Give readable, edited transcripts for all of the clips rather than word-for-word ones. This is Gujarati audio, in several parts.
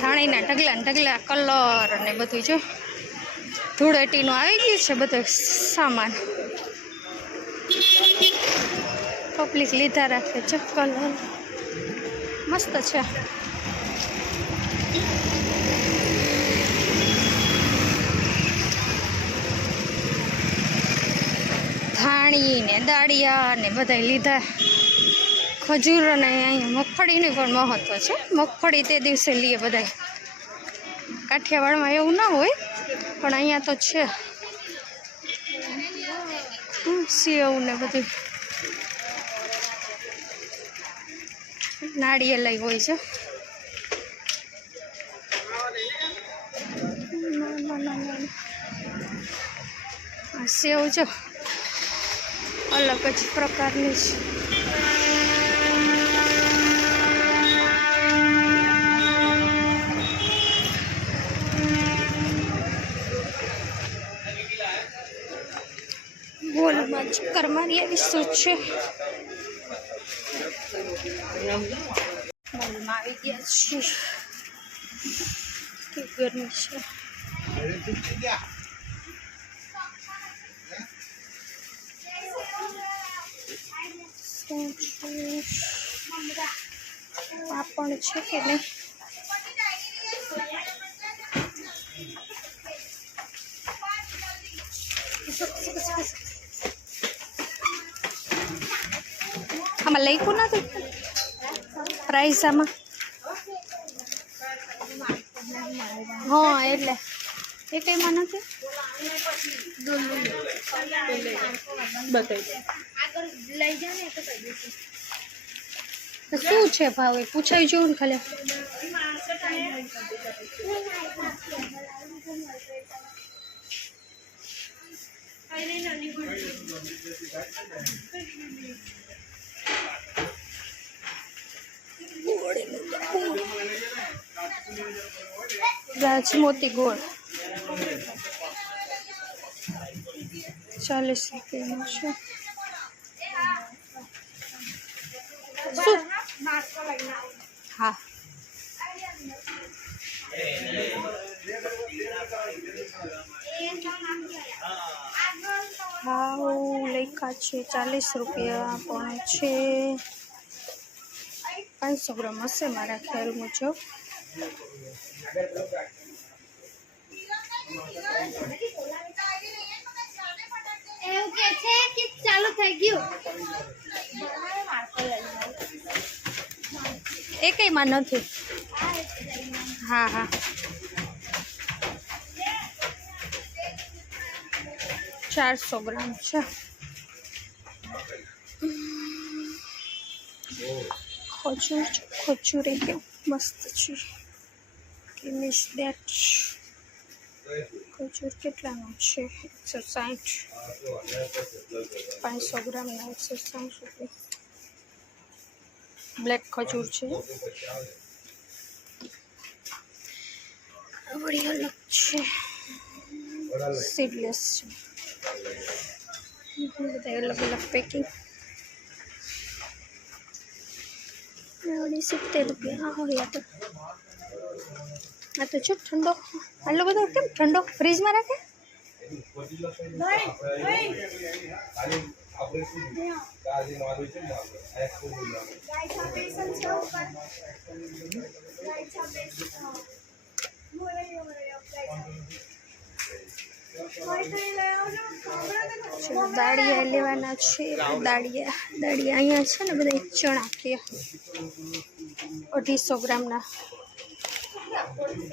ધાણીના ઢગલા ને ઢગલા કલર ને બધું જો ધૂળેટીનું આવી ગયું છે બધું સામાન. પબ્લિક લીધા રાખે છે. કલર મસ્ત છે. ધાણી ને દાળિયા ને બધા લીધા. ખજૂર અને અહીંયા મગફળીનું પણ મહત્વ છે. મગફળી તે દિવસે લઈએ બધા. કાઠિયાવાડમાં એવું ના હોય પણ અહીંયા તો છે. સેવ ને બધું નાળિયેર હોય છે. સેવ જો અલગ જ પ્રકારની છે. મોલમાં ચક્કર મારી આવી શું છે. મોલમાં આવી ગયા છીએ. કે ગરમી છે. આ પણ છે કે નહીં. આમાં લખ્યું નથી પ્રાઇસ આમાં. હા એટલે એ કંઈમાં નથી. શું છે ભાવ એ પૂછાઈ જોઉં ને ખાલી. રાજમોતી ગોળ 40 રૂપિયાનો છે. શું? હા ભાવ લેખા છે 40 રૂપિયા પણ છે. 500 ગ્રામ હશે મારા ખ્યાલ મુજબ. એવું કે છે કે ચાલુ થઈ ગયું. એ કઈમાં નથી. હા હા 400 ગ્રામ છે. ખજૂર કેવું મસ્ત છે. કિમિસ દેટ ખજૂર કેટલાનો છે? 160. 500 ગ્રામના 160 રૂપિયા. બ્લેક ખજૂર છે. વળી અલગ છે. સીડલેસ છે. બધા અલગ અલગ પેકિંગ. 70 રૂપિયા. હા આ તો જો ઠંડો. આટલો બધો કેમ ઠંડો ફ્રીજમાં રાખે? દાળિયા લેવાના છે. દાળિયા અહીંયા છે ને બધા ચણા કે 250 ગ્રામના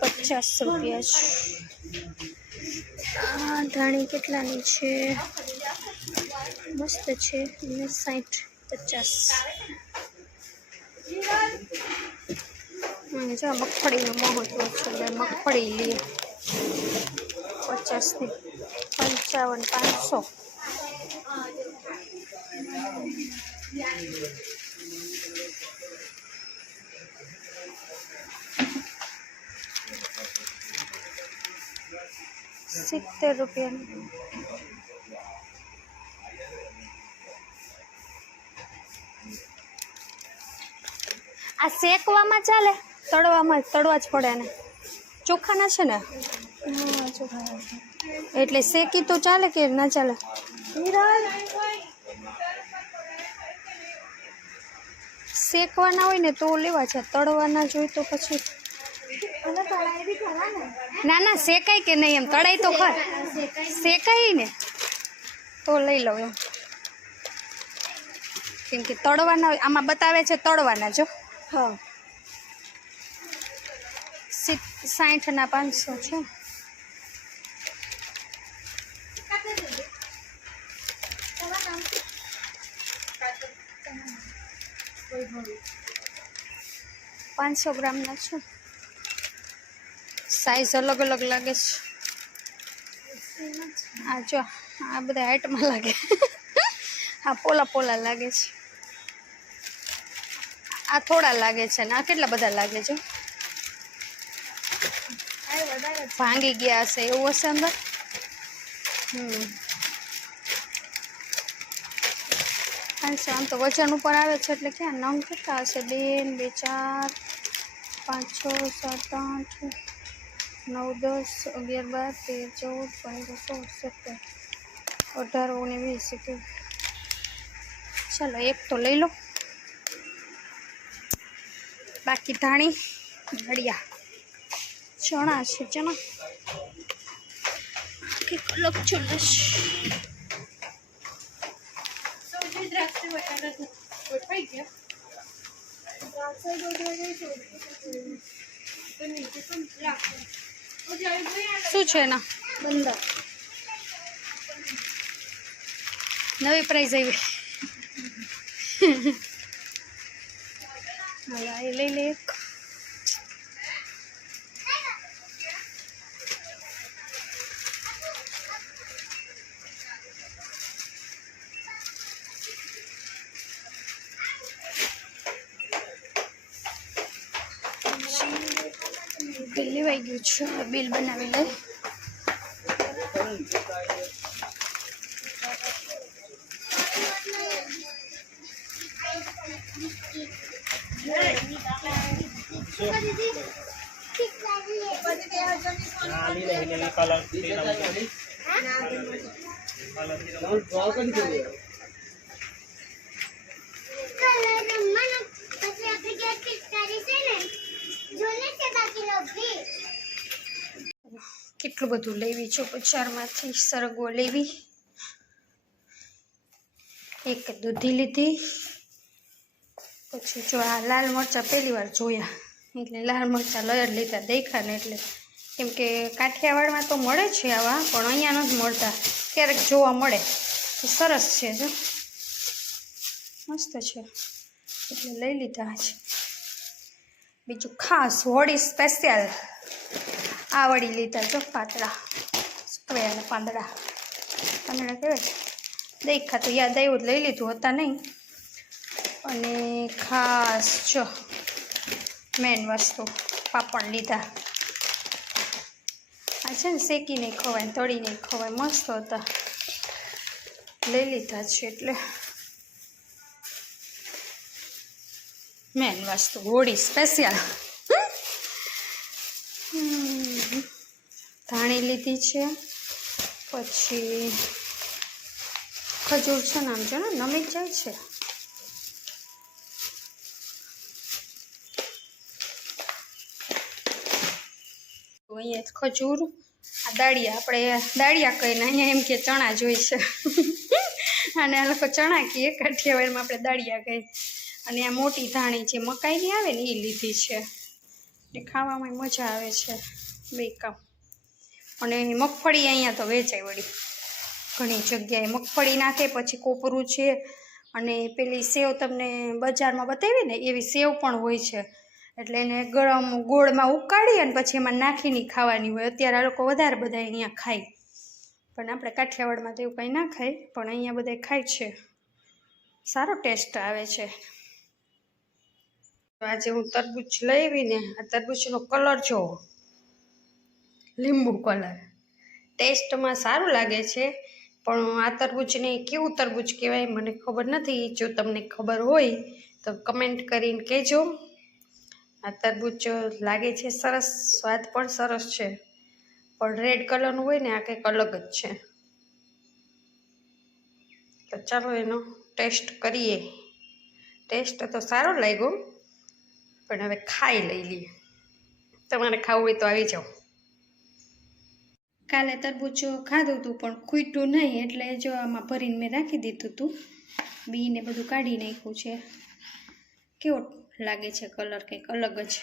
50 રૂપિયા છે. ધાણી કેટલાની છે? મસ્ત છે. 60 50. જો મગફળીનું મહત્વ છે. મગફળી લઈએ 50 ની 55 500. ₹70. આ શેકવામાં ચાલે તળવા જ પડે ને. ચોખાના છે ને, એટલે શેકી તો ચાલે કે ના ચાલે? શેકવાના હોય ને તો લેવા છે, તળવાના જોઈ તો પછી ના શેકાય કે નહીં એમ, તળાય તો ખર, શેકાય ને તો લઈ લો એમ. કેમ કે તળવાના આમાં બતાવે છે તળવાના જો. હા 60ના 500 છે. $500 ગ્રામના છે. સાઈઝ અલગ અલગ લાગે છે. આ જો આ બધા હાઈટમાં લાગે. આ પોલા લાગે છે. આ થોડા લાગે છે ને આ કેટલા બધા લાગે છે. ભાંગી ગયા હશે એવું હશે અંદર. આમ તો વજન ઉપર આવે છે એટલે ક્યાં નંગ કેટલા હશે? 2 2 4 5 6 7 8 9 10 11 12 13 14 15 16 17 18 19 20. ચાલો એક તો લઈ લો. બાકી ધાણી ઘડિયા ચણા છે, ચણા કે અલગ ચૂલસ. શું છે એના બંદર? નવી પ્રાઇઝ આવી. એ લઈ લે એક. બિલ લેવાઈ ગયું છે, બિલ બનાવી લઈ. કેટલું બધું લેવી છો બજારમાંથી. સરગવો લેવી, એક દૂધી લીધી. પછી જો આ લાલ મરચાં પહેલી વાર જોયા એટલે લાલ મરચાં લઈ જ લીધા દેખા ને એટલે. કેમ કે કાઠિયાવાડમાં તો મળે છે આવા, પણ અહીંયા નથી મળતા. ક્યારેક જોવા મળે તો સરસ છે, જો મસ્ત છે એટલે લઈ લીધા છે. બીજું ખાસ હોળી સ્પેશિયલ આ વળી લીધા જો પાતળા સ્ક્વેર પાંદડા કહેવાય. દેખા તો યાદ આવ્યું લઈ લીધું, હતા નહીં. અને ખાસ જો મેન વસ્તુ પાપડ લીધા. આ છે ને શેકી નહીં ખવાય, તળી નહીં ખવાય, મસ્ત હતા, લઈ લીધા છે. એટલે મેન વસ્તુ હોળી સ્પેશિયલ. ધાણી લીધી છે. પછી ખજૂર છે ને આમ જો ને નમી જાય છે. અહીંયા ખજૂર, આ દાળિયા, આપણે દાળિયા કહીને અહીંયા એમ કે ચણા જોઈ છે. અને આ લોકો ચણા કહીએ, કાઠિયાવાડમાં આપણે દાળિયા કહીએ. અને આ મોટી ધાણી જે મકાઈની આવે ને એ લીધી છે, એટલે ખાવામાં મજા આવે છે બે કામ. અને મગફળી અહીંયા તો વેચાય વળી ઘણી જગ્યાએ મગફળી નાખે. પછી કોપરું છે, અને પેલી સેવ તમને બજારમાં બતાવી ને એવી સેવ પણ હોય છે. એટલે એને ગરમ ગોળમાં ઉકાળી અને પછી એમાં નાખીને ખાવાની હોય. અત્યારે આ લોકો વધારે બધા અહીંયા ખાય, પણ આપણે કાઠિયાવાડમાં તો એવું કંઈ ના ખાય, પણ અહીંયા બધા ખાય છે. સારો ટેસ્ટ આવે છે. આજે હું તરબૂચ લઈ આવીને આ તરબૂચનો કલર જોવો, લીંબુ કલર. ટેસ્ટમાં સારું લાગે છે, પણ આ તરબૂચને કેવું તરબૂચ કહેવાય મને ખબર નથી. જો તમને ખબર હોય તો કમેન્ટ કરીને કહેજો. આ તરબૂચ લાગે છે સરસ, સ્વાદ પણ સરસ છે, પણ રેડ કલરનું હોય ને, આ કંઈક અલગ જ છે. તો ચાલો એનો ટેસ્ટ કરીએ. ટેસ્ટ તો સારો લાગ્યો, પણ હવે ખાઈ લઈએ. તમારે ખાવું હોય તો આવી જાઓ. કાલે તરબૂચ ખાધું હતું પણ ખૂટ્યું નહીં, એટલે જો આમાં ભરીને મેં રાખી દીધું હતું. બીને બધું કાઢી નાખ્યું છે. કેવો લાગે છે કલર, કંઈક અલગ જ.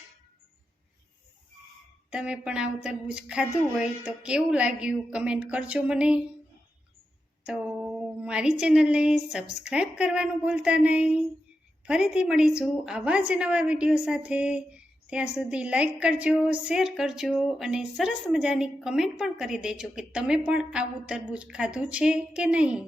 તમે પણ આવું તરબૂચ ખાધું હોય તો કેવું લાગ્યું કમેન્ટ કરજો મને. તો મારી ચેનલને સબસ્ક્રાઈબ કરવાનું ભૂલતા નહીં. ફરીથી મળીશું આવા જ નવા વિડીયો સાથે. ત્યાં સુધી લાઈક કરજો, શેર કરજો અને સરસ મજાની કમેન્ટ પણ કરી દેજો કે તમે પણ આવું તરબૂચ ખાધું છે કે નહીં.